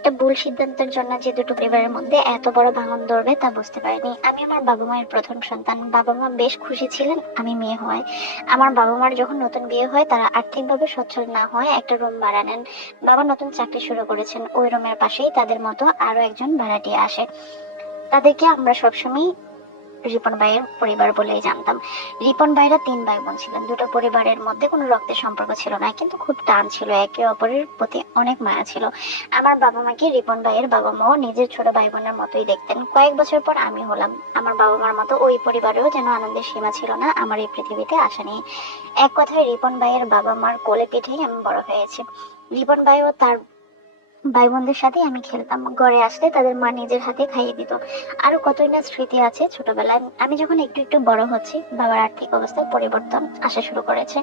একটা ভুল সিদ্ধান্তের জন্য যে দুটো পরিবারের মধ্যে এত বড় ভাঙন ধরবে তা বুঝতে পারিনি। আমি আমার বাবা মায়ের প্রথম সন্তান। বাবা মা বেশ খুশি ছিলেন আমি মেয়ে হওয়ায়। আমার বাবা মার যখন নতুন বিয়ে হয় তারা আর্থিকভাবে সচ্ছল না হয় একটা রুম ভাড়া নেন। বাবা নতুন চাকরি শুরু করেছেন, ওই রুমের পাশেই তাদের মতো আরো একজন ভাড়াটিয়া আসে। তাদেরকে আমরা সবসময় রিপন ভাইয়ের পরিবার বলেই জানতাম। রিপন ভাইরা 3 ভাই বোন ছিলেন। দুটো পরিবারের মধ্যে কোনো রক্তের সম্পর্ক ছিল না, কিন্তু খুব টান ছিল, একে অপরের প্রতি অনেক মায়া ছিল। আমার বাবা মাকে রিপন ভাইয়ের বাবা মাও নিজের ছোট ভাই বোনের মতোই দেখতেন। কয়েক বছর পর আমি হলাম। আমার বাবা মার মতো ওই পরিবারেও যেন আনন্দের সীমা ছিল না আমার এই পৃথিবীতে আসা নিয়ে। এক কথায় রিপন ভাইয়ের বাবা মার কোলে পিঠেই আমি বড় হয়েছি। রিপন ভাইও তার ভাই বোনদের সাথে আমি খেলতাম। ঘরে আসলে তাদের মা নিজের হাতে খাইয়ে দিত। আরো কতই না স্মৃতি আছে ছোটবেলায়। আমি যখন একটু একটু বড় হচ্ছি, বাবার আর্থিক অবস্থায় পরিবর্তন আসা শুরু করেছে।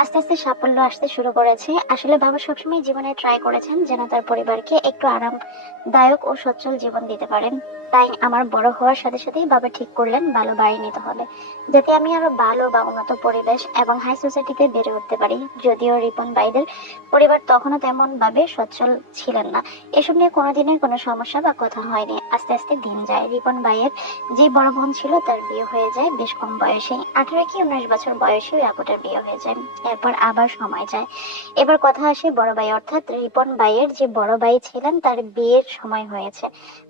আস্তে আস্তে সাফল্য আসতে শুরু করেছে। আসলে বাবা সবসময় জীবনে ট্রাই করেছেন যেন তার পরিবারকে একটু আরামদায়ক ও সচ্ছল জীবন দিতে পারেন। তাই আমার বড় হওয়ার সাথে সাথেই বাবা ঠিক করলেন ভালো বাড়ি নিতে হবে, যাতে আমি আরো ভালো বা উন্নত পরিবেশ এবং হাই সোসাইটিতে বেড়ে উঠতে পারি। যদিও রিপন ভাইদের পরিবার তখনও তেমন ভাবে সচ্ছল ছিলেন না, এসব নিয়ে কোনোদিনের কোনো সমস্যা বা কথা হয়নি। আস্তে আস্তে দিন যায়। রিপন ভাইয়ের যে বড় বোন ছিল তার বিয়ে হয়ে যায় বেশ কম বয়সে, 18 কি 19 বছর বয়সে ওই আপুটার বিয়ে হয়ে যায়। এরপর আবার সময় যায়। এবার কথা আসে বড় ভাই, অর্থাৎ রিপন ভাইয়ের যে বড় ভাই ছিলেন তার বিয়ের সময় হয়েছে।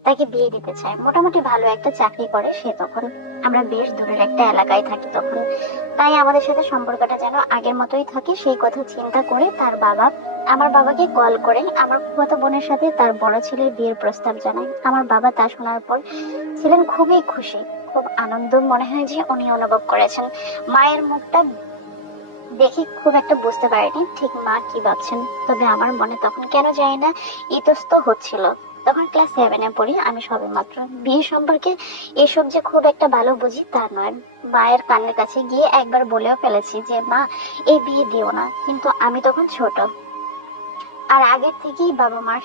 তাকে বিয়ে দিতে চায়। মোটামুটি ভালো একটা চাকরি করে সে তখন। আমরা বেশ দূরের একটা এলাকায় থাকি তখন, তাই আমাদের সাথে সম্পর্কটা যেন আগের মতোই থাকে সেই কথা চিন্তা করে তার বাবা আমার বাবাকে কল করে আমার ফুফাতো বোনের সাথে তার বড় ছেলের বিয়ের প্রস্তাব জানায়। আমার বাবা তা শোনার পর ছিলেন খুবই খুশি, খুব আনন্দ মনে হয় যে উনি অনুভব করেছেন। মায়ের মুখটা দেখে খুব একটা বুঝতে পারিনি ঠিক মা কি ভাবছেন, তবে আমার মনে তখন কেন জানি না ইতস্ত হচ্ছিল। তখন ক্লাস 7-এ পড়ি আমি সবে মাত্র। বিয়ে সম্পর্কে এসব যে খুব একটা ভালো বুঝি তা নয়। মায়ের কানের কাছে গিয়ে একবার বলেও ফেলেছি যে মা, এই বিয়ে দিও না, কিন্তু আমি তখন ছোট আর আগের থেকেই বাবা মার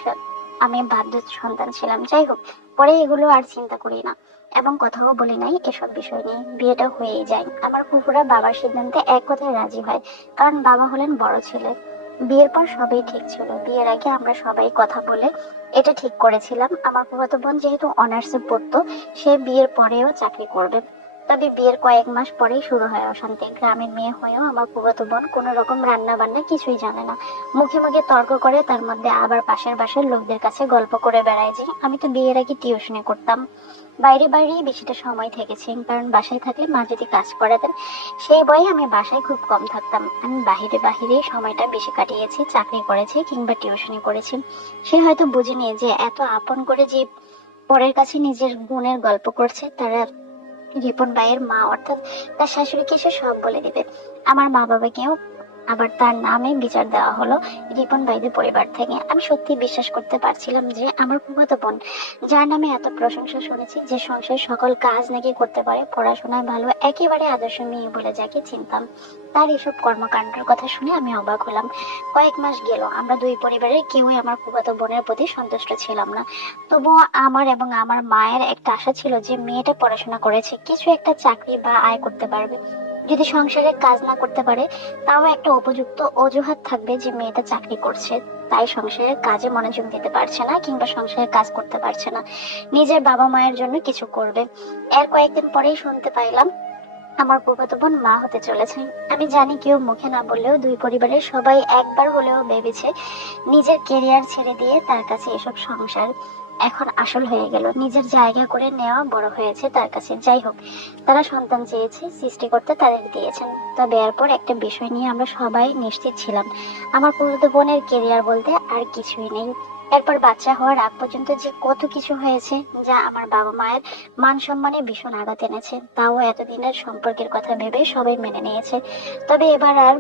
আমি বাধ্য সন্তান ছিলাম। যাই হোক, পরে এগুলো আর চিন্তা করি না এবং কথাও বলি নাই এসব বিষয় নিয়ে। বিয়েটা হয়েই যায়। আমার ফুফুরা বাবার সিদ্ধান্তে এক কথায় রাজি হয়, কারণ বাবা হলেন বড় ছেলে। বিয়ের পর সবই ঠিক ছিল। বিয়ের আগে আমরা সবাই কথা বলে এটা ঠিক করেছিলাম আমার ফুফাতো বোন যেহেতু অনার্সে পড়তো, সে বিয়ের পরেও চাকরি করবে। তবে বিয়ের কয়েক মাস পরেই শুরু হয় অশান্তি। গ্রামের মেয়ে হয়েও আমার ফুফাতো বোন কোনো রকম রান্না বান্না কিছুই জানে না। মুখে মুখে তর্ক করে, তার মধ্যে আবার পাশের বাসার লোকদের কাছে গল্প করে বেড়ায় যে আমি তো বিয়ের আগে টিউশনি করতাম। বাইরে বাইরেই বেশিটা সময় থেকেছি, কারণ বাসায় থাকলে মা যদি কাজ করাতেন সেই ভয়ে আমি বাসায় খুব কম থাকতাম। আমি বাহিরে বাহিরেই সময়টা বেশি কাটিয়েছি, চাকরি করেছি কিংবা টিউশনি করেছি। সে হয়তো বুঝিনি যে এত আপন করে যে পরের কাছে নিজের গুণের গল্প করছে তারা রিপন ভাইয়ের মা, অর্থাৎ তার শাশুড়িকে সে সব বলে দিবে। আমার মা বাবাকেও আবার তার নামে বিচার দেওয়া হলো রিপন ভাইদের পরিবার থেকে। আমি সত্যি বিশ্বাস করতে পারছিলাম যে আমার ফুফাতো বোন, যার নামে এত প্রশংসা শুনেছি, যে সংসারের সকল কাজ নাকি করতে পারে, পড়াশোনায় ভালো, একেবারে আদর্শ মেয়ে বলে যাকে চিনতাম, তার এসব কর্মকাণ্ডের কথা শুনে আমি অবাক হলাম। কয়েক মাস গেল, আমরা দুই পরিবারের কেউই আমার ফুফাতো বোনের প্রতি সন্তুষ্ট ছিলাম না। তবুও আমার এবং আমার মায়ের একটা আশা ছিল যে মেয়েটা পড়াশোনা করেছে, কিছু একটা চাকরি বা আয় করতে পারবে। যদি সংসারে কাজ না করতে পারে তাও একটা উপযুক্ত অজুহাত থাকবে যে মেয়েটা চাকরি করছে, তাই সংসারের কাজে মনোযোগ দিতে পারছে না কিংবা সংসারের কাজ করতে পারছে না, নিজের বাবা মায়ের জন্য কিছু করবে। এর কয়েকদিন পরেই শুনতে পাইলাম আমার ফুফাতো বোন মা হতে চলেছে। আমি জানি কেউ মুখে না বললেও দুই পরিবারের সবাই একবার হলেও ভেবেছে নিজের কেরিয়ার ছেড়ে দিয়ে তার কাছে এসব সংসার এখন আসল হয়ে গেল, নিজের জায়গা করে নেওয়া বড় হয়েছে তার কাছে। যাই হোক, তারা সন্তান চেয়েছে, সৃষ্টিকর্তা তাদের দিয়েছেন। তবে এরপর একটা বিষয় নিয়ে আমরা সবাই নিশ্চিত ছিলাম, আমার ফুফাতো বোনের কেরিয়ার বলতে আর কিছুই নেই। এরপর বাচ্চা হওয়ার আগ পর্যন্ত যে কত কিছু হয়েছে যা আমার বাবা মায়ের মান সম্মানে ভীষণ আঘাত এনেছে, তাও এতদিনের সম্পর্কের কথা ভেবে সবাই মেনে নিয়েছে। তবে এবার আর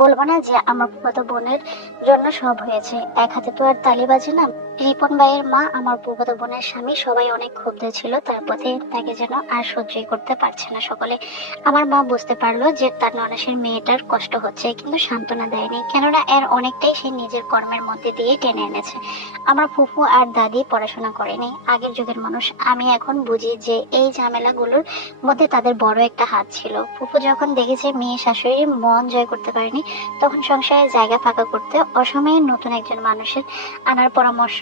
বলবো না যে আমার ফুফাতো বোনের জন্য সব হয়েছে, এক হাতে তো আর তালি বাজে না। রিপন ভাইয়ের মা, আমার ফুফাতো বোনের স্বামী সবাই অনেক ক্ষুব্ধ ছিল তার প্রতি, তাকে যেন আর সহ্যই করতে পারছে না সকলে। আমার মা বুঝতে পারলো যে তার ননাসের মেয়েটার কষ্ট হচ্ছে, কিন্তু সান্ত্বনা দেয়নি, কেননা এর অনেকটাই সে নিজের কর্মের মধ্যে দিয়ে টেনে এনেছে। আমার ফুফু আর দাদি পড়াশোনা করেনি, আগের যুগের মানুষ। আমি এখন বুঝি যে এই ঝামেলাগুলোর মধ্যে তাদের বড় একটা হাত ছিল। ফুফু যখন দেখেছে মেয়ে শাশুড়ির মন জয় করতে পারেনি, তখন সংসারে জায়গা ফাঁকা করতে অসময়ে নতুন একজন মানুষের আনার পরামর্শ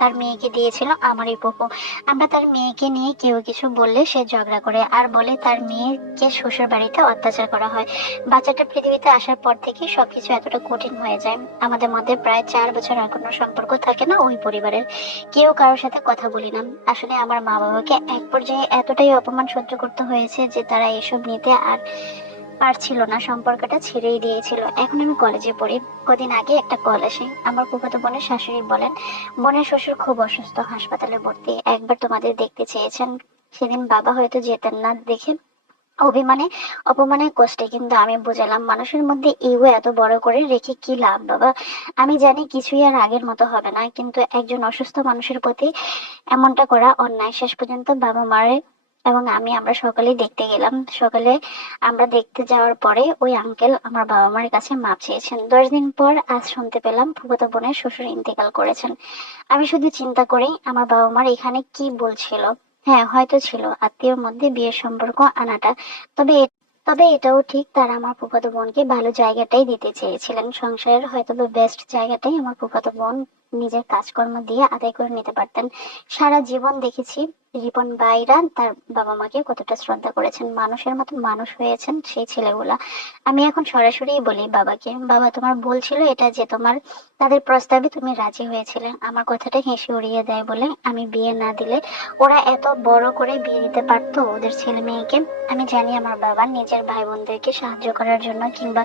তার মেয়েকে দিয়েছিল আমারই ফুপু। আমরা তার মেয়েকে নিয়ে কেউ কিছু বললে সে ঝগড়া করে আর বলে তার মেয়েকে শ্বশুর বাড়িতে অত্যাচার করা হয়। বাচ্চাটা পৃথিবীতে আসার পর থেকে সবকিছু এতটা কঠিন হয়ে যায়। আমাদের মধ্যে প্রায় 4 বছর আর কোনো সম্পর্ক থাকে না ওই পরিবারের। কেউ কারোর সাথে কথা বলি না। আসলে আমার মা বাবাকে এক পর্যায়ে এতটাই অপমান সহ্য করতে হয়েছে যে তারা এসব নিতে আর পারছিল না, সম্পর্কটা ছেড়েই দিয়েছিল। এখন আমি কলেজে পড়ি। কদিন আগে একটা কল আসে। আমার ফুফাতো বোনের শাশুড়ি বলেন, বোনের শ্বশুর খুব অসুস্থ, হাসপাতালে ভর্তি, একবার তোমাদের দেখতে চেয়েছেন। সেদিন বাবা হয়তো যেতেন না দেখে অভিমানে অপমানে কষ্টে, কিন্তু আমি বুঝালাম মানুষের মধ্যে ইগো এত বড় করে রেখে কি লাভ বাবা। আমি জানি কিছুই আর আগের মতো হবে না, কিন্তু একজন অসুস্থ মানুষের প্রতি এমনটা করা অন্যায়। শেষ পর্যন্ত বাবা মারে এবং আমরা সকালেই দেখতে গেলাম। সকালে আমরা দেখতে যাওয়ার পরে ওই আঙ্কেল আমার বাবা মার কাছে মাপ চেয়েছেন। 10 দিন পর আজ শুনতে পেলাম ফুফাতো বোনের শ্বশুর ইন্তেকাল করেছেন। আমি শুধু চিন্তা করি আমার বাবা মার এখানে কি বলছিল। হ্যাঁ, হয়তো ছিল আত্মীয়র মধ্যে বিয়ের সম্পর্ক আনাটা। তবে তবে এটাও ঠিক, তারা আমার ফুফাতো বোনকে ভালো জায়গাটাই দিতে চেয়েছিলেন। সংসারের হয়তো বা বেস্ট জায়গাটাই আমার ফুফাতো বোন নিজের কাজকর্ম দিয়ে আদায় করে নিতে পারতেন। সারা জীবন দেখেছি রিপন ভাইরা তার বাবা মাকে কতটা শ্রদ্ধা করেছেন, মানুষের মতো মানুষ হয়েছেন সেই ছেলেগুলা। আমি এখন সরাসরি বলি বাবাকে, বাবা তোমার ভুল ছিল এটা যে তোমার তাদের প্রস্তাবে তুমি রাজি হয়েছিলে। আমার কথাটা হেসে উড়িয়ে দেয় বলে আমি বিয়ে না দিলে ওরা এত বড় করে বিয়ে দিতে পারতো ওদের ছেলে মেয়েকে। আমি জানি আমার বাবা নিজের ভাই বোনদেরকে সাহায্য করার জন্য কিংবা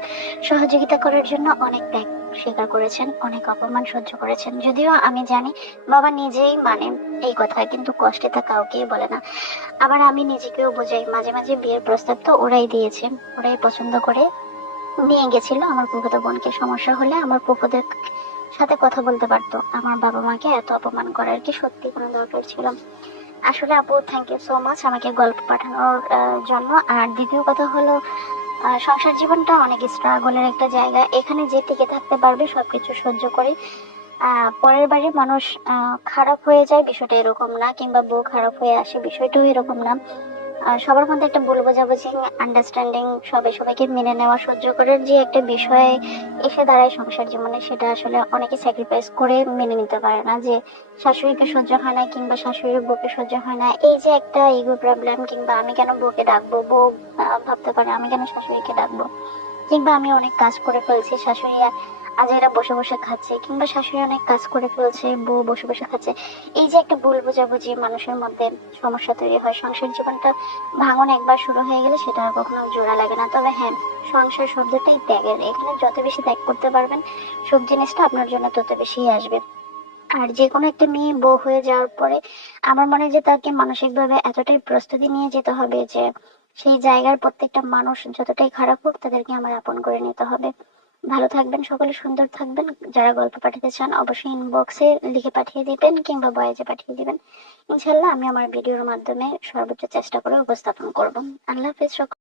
সহযোগিতা করার জন্য অনেক ত্যাগ স্বীকার করেছেন, অনেক অপমান সহ্য করেছেন। যদিও আমি জানি বাবা নিজেই মানে এই কথা, কিন্তু কষ্টে তা কাউকে বলে না। আবার আমি নিজেকেও বোঝাই, মাঝে মাঝে বিয়ের প্রস্তাব তো ওরাই দিয়েছে, ওরাই পছন্দ করে নিয়ে গেছিল। আমার ফুফাতো বোনকে সমস্যা হলে আমার ফুফুদের সাথে কথা বলতে পারতো। আমার বাবা মাকে এত অপমান করার কি সত্যি কোনো দরকার ছিল? আসলে আপু, থ্যাংক ইউ সো মাচ আমাকে গল্প পাঠানোর জন্য। আর দ্বিতীয় কথা হলো, সংসার জীবনটা অনেক স্ট্রাগলের একটা জায়গা। এখানে যে টিকে থাকতে পারবে সবকিছু সহ্য করে, পরের বাড়ির মানুষ খারাপ হয়ে যায় বিষয়টা এরকম না, কিংবা বউ খারাপ হয়ে আসে বিষয়টাও এরকম না। সবার মধ্যে একটা ভুল বোঝাবুঝি, আন্ডারস্ট্যান্ডিং, সবাইকে মেনে নেওয়া সহ্য করার যে একটা বিষয় এসে দাঁড়ায় সংসার জীবনে, সেটা আসলে অনেকে স্যাক্রিফাইস করে মেনে নিতে পারে না। যে শাশুড়িকে সহ্য হয় না কিংবা শাশুড়ির বউকে সহ্য হয় না, এই যে একটা ইগো প্রবলেম, কিংবা আমি কেন বউকে ডাকবো, বউ ভাবতে পারে আমি কেন শাশুড়িকে ডাকবো, কিংবা আমি অনেক কাজ করে ফেলছি শাশুড়ি আজ এরা বসে বসে খাচ্ছে, কিংবা শাশুড়ি অনেক কাজ করে ফেলছে বউ বসে বসে খাচ্ছে। এই যে একটা ভুল বোঝাবুঝি, মানুষের মধ্যে সমস্যা তৈরি হয়। সংসার জীবনটা ভাঙন একবার শুরু হয়ে গেলে সেটা আর কখনো জোড়া লাগে না। তবে হ্যাঁ, সংসার শব্দটাই ত্যাগের। এখানে যত বেশি ত্যাগ করতে পারবেন সব জিনিসটা আপনার জন্য তত বেশি আসবে। আর যে কোনো একটা মেয়ে বউ হয়ে যাওয়ার পরে আমার মনে হয় যে তাকে মানসিকভাবে এতটাই প্রস্তুতি নিয়ে যেতে হবে যে সেই জায়গার প্রত্যেকটা মানুষ যতটাই খারাপ হোক তাদেরকে আমার আপন করে নিতে হবে। ভালো থাকবেন সকলে, সুন্দর থাকবেন। যারা গল্প পাঠাতে চান অবশ্যই ইনবক্সে লিখে পাঠিয়ে দিবেন কিংবা ভয়েসে পাঠিয়ে দিবেন। ইনশাল্লাহ আমি আমার ভিডিওর মাধ্যমে সর্বোচ্চ চেষ্টা করে উপস্থাপন করব। আল্লাহ হাফেজ সকল।